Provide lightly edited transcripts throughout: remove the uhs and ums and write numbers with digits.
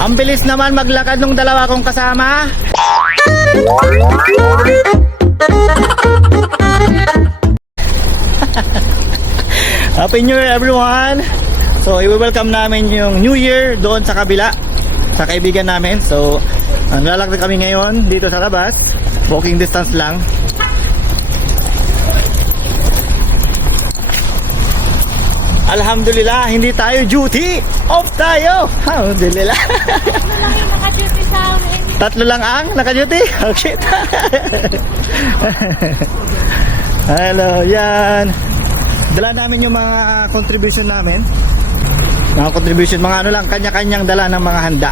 Ang bilis naman maglakad nung dalawa kong kasama. Happy New Year everyone! So i-welcome namin yung New Year doon sa kabila, sa kaibigan namin. So lalakad kami ngayon dito sa labas. Walking distance lang. Alhamdulillah, hindi tayo duty. Off tayo. Alhamdulillah. Tatlo lang yung naka-duty sa amin. 3 lang ang naka-duty? Oh shit. Hello, yan. Dala namin yung mga contribution namin. Mga contribution, mga ano lang, kanya-kanyang dala ng mga handa.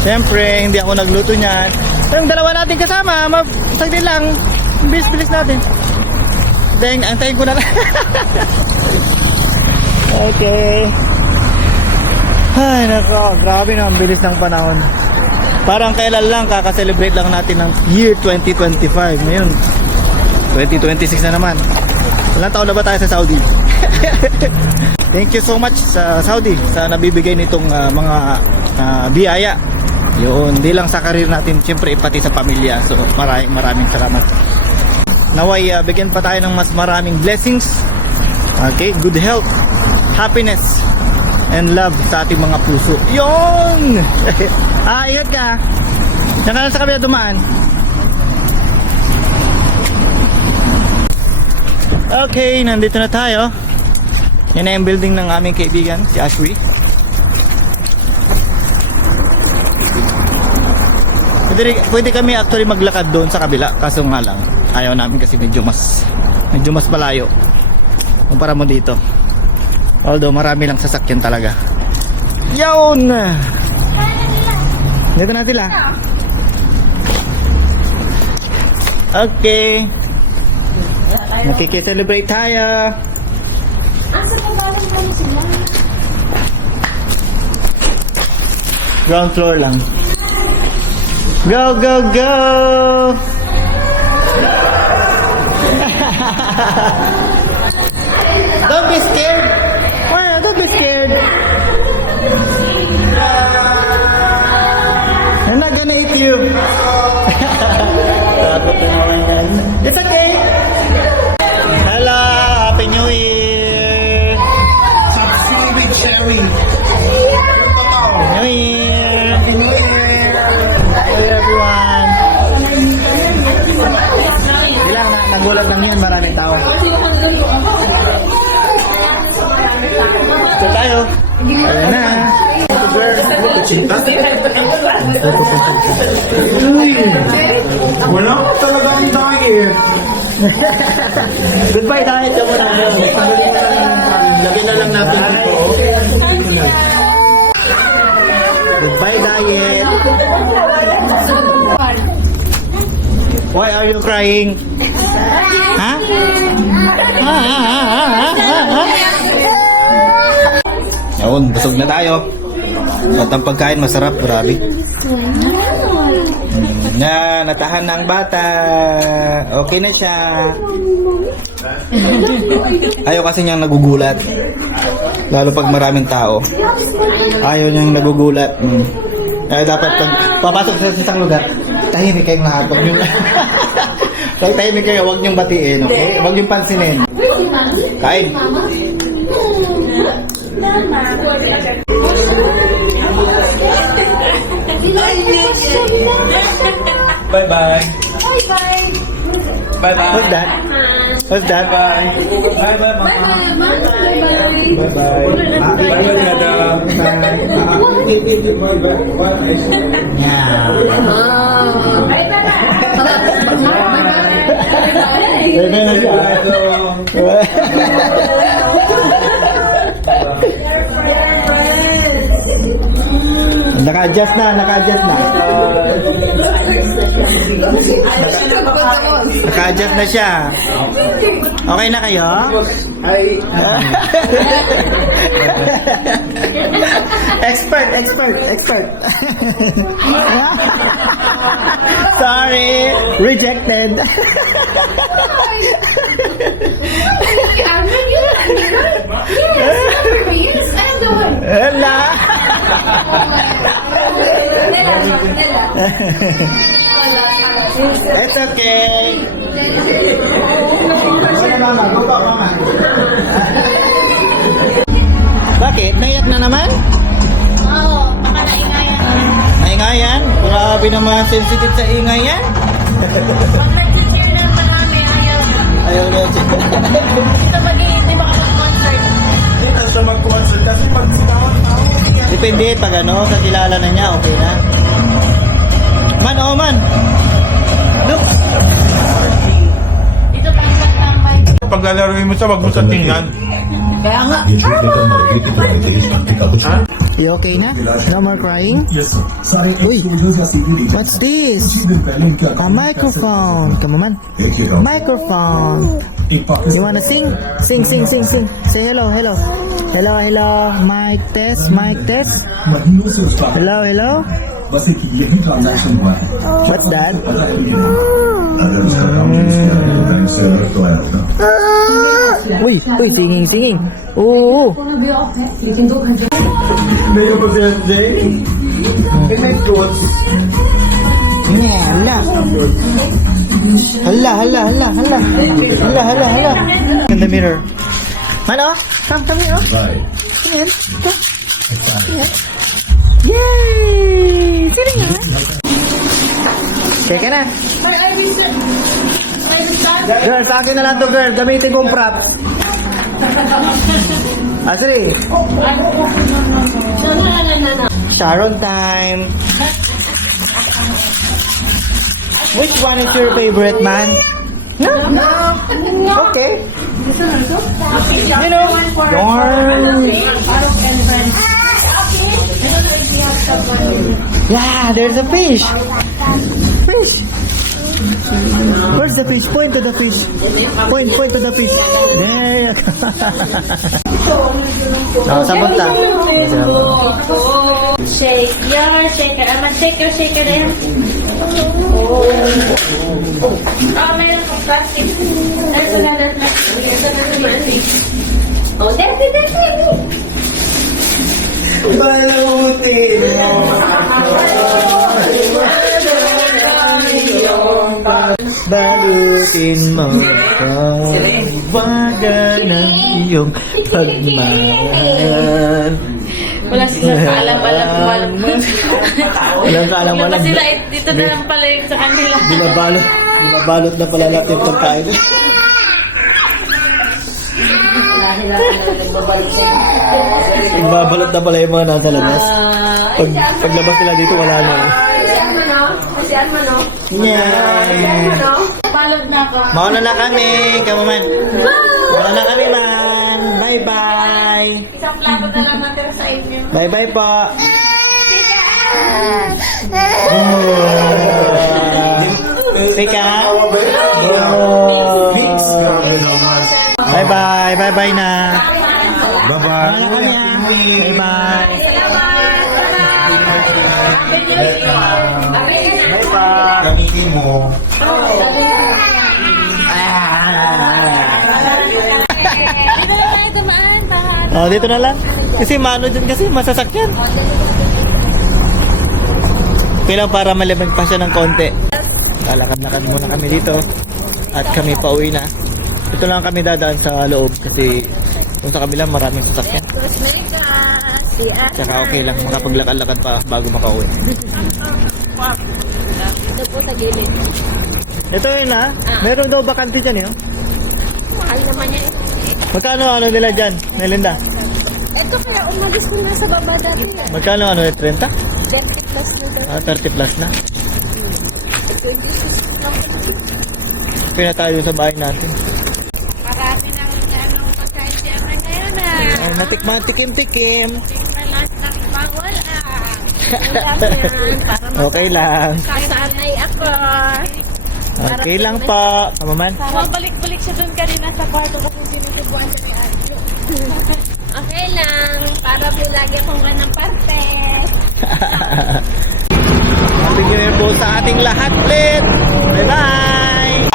Siyempre, hindi ako nagluto niyan. Yung dalawa natin kasama, saglit lang. Bilis-bilis natin. Then, antayin ko na lang. Okay. Ay, nako. Grabe na, ang bilis ng panahon. Parang kailan lang, kakaselebrate lang natin ng year 2025. Ngayon, 2026 na naman. Ilang taon na ba tayo sa Saudi? Thank you so much sa Saudi sa nabibigay nitong mga biyaya. Yun, hindi lang sa karir natin, siyempre pati sa pamilya. So, maraming salamat. Naway, bigyan pa tayo ng mas maraming blessings. Okay, good health, happiness, and love sa ating mga puso. Yun! Ingat ka. Diyan ka lang sa kabila dumaan. Okay, nandito na tayo. Yan na yung building ng aming kaibigan, si Ashwi. Pwede kami actually maglakad doon sa kabila, kaso nga lang ayaw namin kasi medyo mas malayo kumpara mo dito. Although marami lang sasakyan talaga. Yun! Dito na sila. Okay, nakikicelebrate tayo. Asa pa galing kami sila? Ground floor lang. Go, go, go! Don't be scared. Well, don't be scared. I'm not gonna eat you. It's okay. Hello, Happy New Year. With cherry. New Year. Hello everyone. Ilang nagulat lang yun, maraming tao. Ito tayo. Ayan na. Uy! Wala ko talagang diet. Goodbye diet. Ito muna. Lagyan na lang natin ito. Goodbye diet. Why are you crying? Ha? Yun, busog na tayo. At ang pagkain masarap, grabe. Natahan ng bata. Okay na siya. Ayaw kasi niyang nagugulat. Lalo pag maraming tao. Ayaw niyang nagugulat. Kaya dapat pag papasok sa isang lugar, tahimik kayong lahat. Huwag niyong pag tahimik kayo, huwag niyong batiin, okay? Huwag niyong pansinin. Kain. Bye-bye. Bye-bye. What's that? What's that? Bye. Bye-bye, mama. Bye-bye. Bye-bye, madam. Yeah. Naka-adjust na, naka-adjust na. Naka-adjust na siya. Okay na kayo? Ay. Expert. Sorry, rejected. Yes, Hala! It's okay. Sige, mama. Go pa, mama. Bakit? Naiyak na naman? Oo, baka naingayan. Naingayan? Grabe naman, sensitive sa ingay yan. Pag nag-share ng marami, ayaw. Ayaw niya siya. Dito mag-iit, di makapag-concert. Dito sa mag-concert kasi mag-sinawan tao. Depende, pag ano, kakilala na niya, okay na. Man, oh man. Look. Dito tambay-tambay. Pag lalaroin mo siya, wag mo sa tingnan. Kaya nga. You okay na? No more crying? Yes, sir. सारे Uy. Exposures या CV What's this? कुछ ही दिन पहले इनके A microphone. Come on, man. देखिएगा Microphone. एक You Pakistan wanna sing? Sing, sing, sing, sing. Say hello, hello. Hello, hello. Mic test, mic test. महीनों से उसका Hello, hello. बस एक यही ट्रांजैक्शन हुआ है What's that? पता है कि नहीं अगर उसका काम बैंक से अलर्ट तो आया होगा Uy, uy, singing, singing. Oo. Hindi ko si SJ. May coach. Yeah, hala. Hala, hala, hala, hala. Hala, hala, hala. In the mirror. Man, oh. Come here, oh. Right. Ayan. Ito. Ayan. Yay! Galing nga. Teka na. Girl, sa akin na lang to, girl. Gamitin kong prop. Asri. Sharon time. Which one is your favorite, man? No. Okay. You know, yeah, there's a fish. Fish. Where's the fish? Point to the fish. Point to the fish. There you go. Oh, sabon ta. Shake your shaker. Shake your shaker na yan. Oh, mayroon kong plastic. There's another plastic. Oh, that's it. Balutin mo. Balutin mo. Baga ng iyong pagmamahal. Wala silang kaalam-alam. Walang kaalam-alam. Yung pa sila, dito na lang pala yung sa kanila. Binabalot na pala natin yung pagkain. Nagbabalot na pala yung mga nasa labas. Paglabas nila dito, wala na. Kasian mo, no? Yay! Palod na ako. Mauna na kami, kamaman. Mauna na kami, man. Bye-bye. Isang plato na lang natira sa inyo. Bye-bye po. Teka. Bye-bye. Bye-bye na. Bye-bye. Mauna na kami, ah. Bye-bye. Bye-bye. Gamitin mo. Oh, dito na lang. Kasi mano dyan kasi masasakyan. Kailang para malamig pa siya ng konti. Lalakad-lakad muna kami dito. At kami pauwi na. Ito lang kami dadaan sa loob kasi kung sa kabila maraming sasakyan. Tsaka okay lang makapaglakad-lakad pa bago makauwi. Ito po sa gilid. Ito yun ha. Meron daw bakante dyan yun. Mahal naman yan. Magkano ano nila dyan, Melinda? Ito kaya umalis ko na sa baba dati. Magkano ano, 30? 30 plus na daw. 30 plus na. Kaya tayo sa bahay natin. Marami ng anong pagkain siya na ngayon Ay, natikman, tikim-tikim. Na lahat ng bawal Ulam yan. Para Okay lang. makasanay ako. Okay lang po. Kamaman. Balik-balik siya dun kanina sa kwarto ko kung sinusubuan siya ni Adjo. Okay lang. Para po lagi akong ganang parte. Thank you po sa ating lahat ulit. Bye-bye!